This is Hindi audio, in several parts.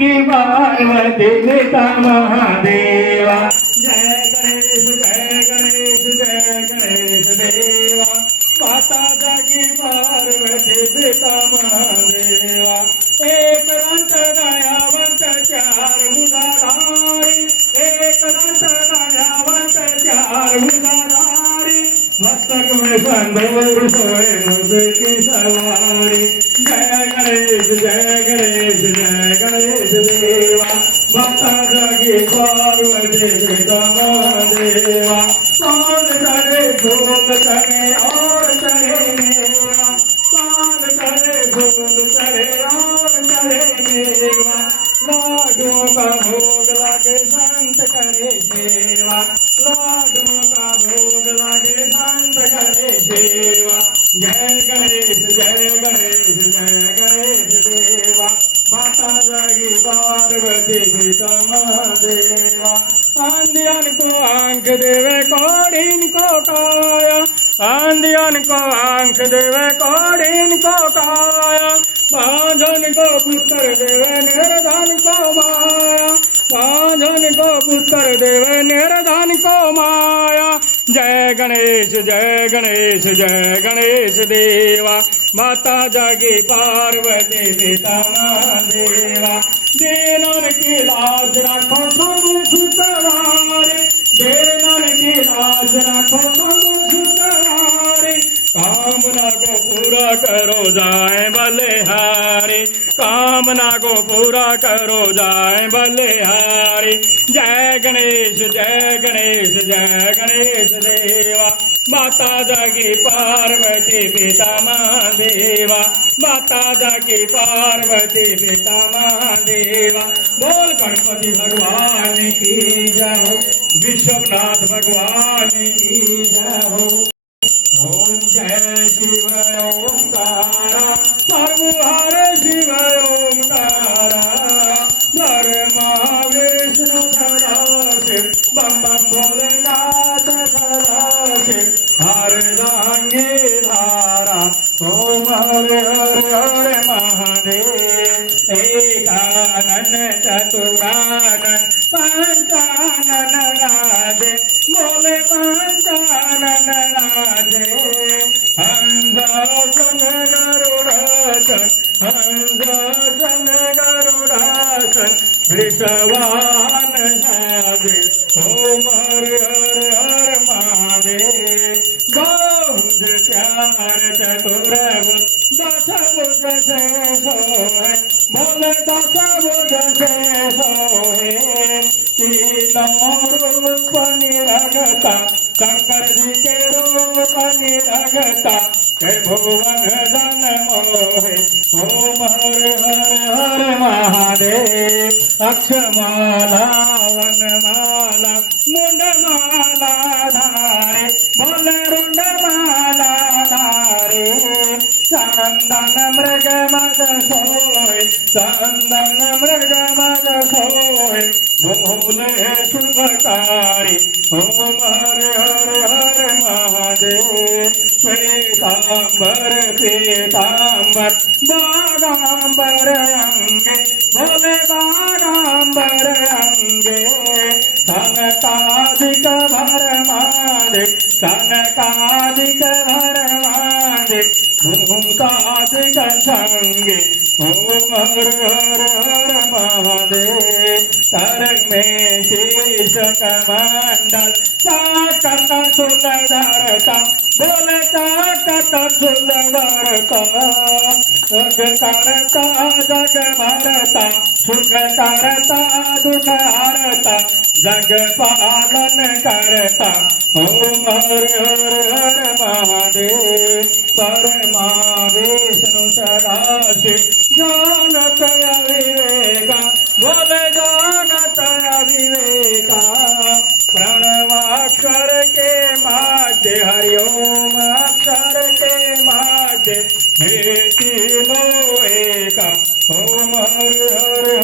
जागी पार्वती पिता महादेवा जय गणेश जय गणेश जय गणेश देवा माता जागी पार्वती पिता महादेवा एक दंत दयावंत चार उदारारी एक दंत दयावंत चार उदारारी मस्तक में संदवर सोए मुझ की सवारी जय गणेश जय गणेश देवा माता जागी पार्वती पिता महादेवा कौन करे भोग करे और करे मेवा कौन करे भोग करे और करे मेवा लाडू का भोग लागे संत करे सेवा लाडू का भोग लागे संत करे सेवा जय गणेश जय गणेश देवा माता जागी पार्वती पिता महादेवा आंधियन को आंख देवे कौड़ीन को काया आंधियन को आंख देवे कौड़ीन को काया बांझन को पुत्र देवे निर्धन को माया बांझन को पुत्र देवे निर्धन को माया जय गणेश जय गणेश देवा माता जागी पार्वती पिता महादेवा देनन की लाज रखो सब सुतवारे देनन की लाज रखो सब सुतवारे कामना को पूरा करो जाए बलिहारी कामना को पूरा करो जाए बलिहारी जय गणेश जय गणेश देवा माता जागी पार्वती पिता महादेवा माता जागी पार्वती पिता महादेवा बोल गणपति भगवान की जय हो विश्वनाथ भगवान की जय हो ओम जय शिव ओंकारा सर्वहार शिव ओंकारा धर्मा विष्णु सदाशिव बम बम भोलेनाथ सदाशिव हरदांगी धारा ओम हर हर महादेव एकानन चतुरानन पंचानन राधे बोले पंचानन राधे हंसासन गरुड़ासन हंसासन गरुड़ासन वृषवाहन साधे ओम हर हर महादेव गौज प्यार चतुर्भुज दश भुज से सोहे बोले दश भुज से सोहे तीनों रूप निरगता शंकर जी के रूप निरगता हे भुवन धन मोहे ओम हर हर महादेव अक्षमाला वनमाला मुंडमाला धारे बोले रुंडमाला धारे चंदन मृग मद सोय चंदन मृग मद सोय बोले शुभकारी ओम हर हर महादेव श्वेतांबर पीतांबर बागांबर अंगे बोले बागांबर अंगे कनकादिक भरमादिक कनकादिक भरमादिक भूतादिक संगे ओम हर हर महादेव तरंग में शीश कमंडल चाकत सुंदरता बोले चाकत सुंदरता सुख करता जग भरता सुख करता दुख हरता जग पालन करता ओम हर हर महादेव परमा विष्णु सदाशिव जानत अविवेका बोले जानत अविवेका प्रणवाक्षर के माध्य हरिओम अक्षर के माध्य हे तीनों एका ओम हर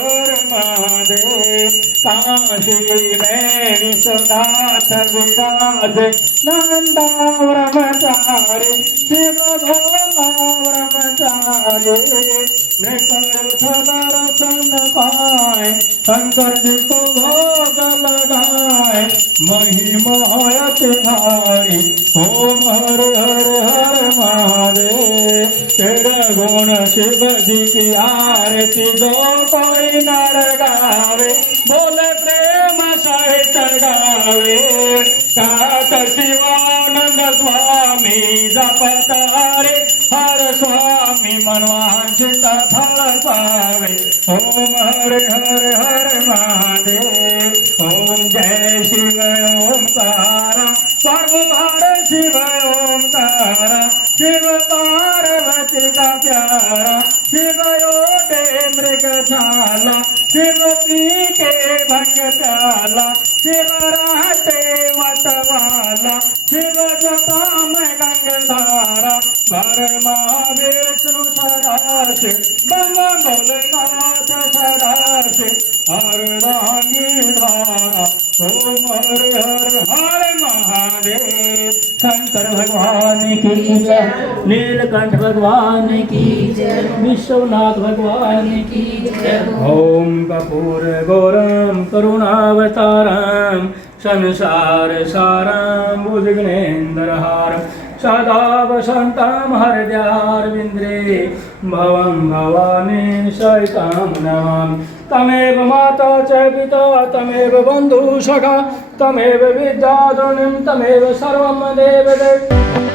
हर महादेव काशी में विश्वनाथ विराज नंदा ब्रह्मचारी शिव भोला ब्रह्मचारी दर्शन पाए शंकर जी को भोग लगाए महिमा अति भारी ओम हर हर हर महादेव तेरा गुण शिव जी की आरती जो कोई नर गावे बोले प्रेम सहित गावे कात शिवानंद स्वामी जपत हरे हर स्वामी मनवांचित फल पावे ओम हरे हरे हरे महादेव ओम जय शिव ओंकारा सर्व हर शिव ओंकारा शिव पार्वती का प्यारा शिव योटे मृग छाला शिव पी के भंग प्याला शिव रहते मतवाला शिव जटा में गंगधारा परमा विष्णु सदाशिव बम भोलेनाथ सदाशिव अर्धांगी धारा ओम हर हर हर महादेव शंकर भगवान की जय नीलकंठ भगवान की जय विश्वनाथ भगवान की जय ओम कपूर गौरम करुणावतारम संसार सारम भुजगेन्द्रहारम सदा वसन्तं हृदयारविन्दे भवं भवानी सहितं नमामि तमेव माता च पिता तमेव बन्धुः सखा तमेव विद्याधुनीं तमेव सर्वं देवदेव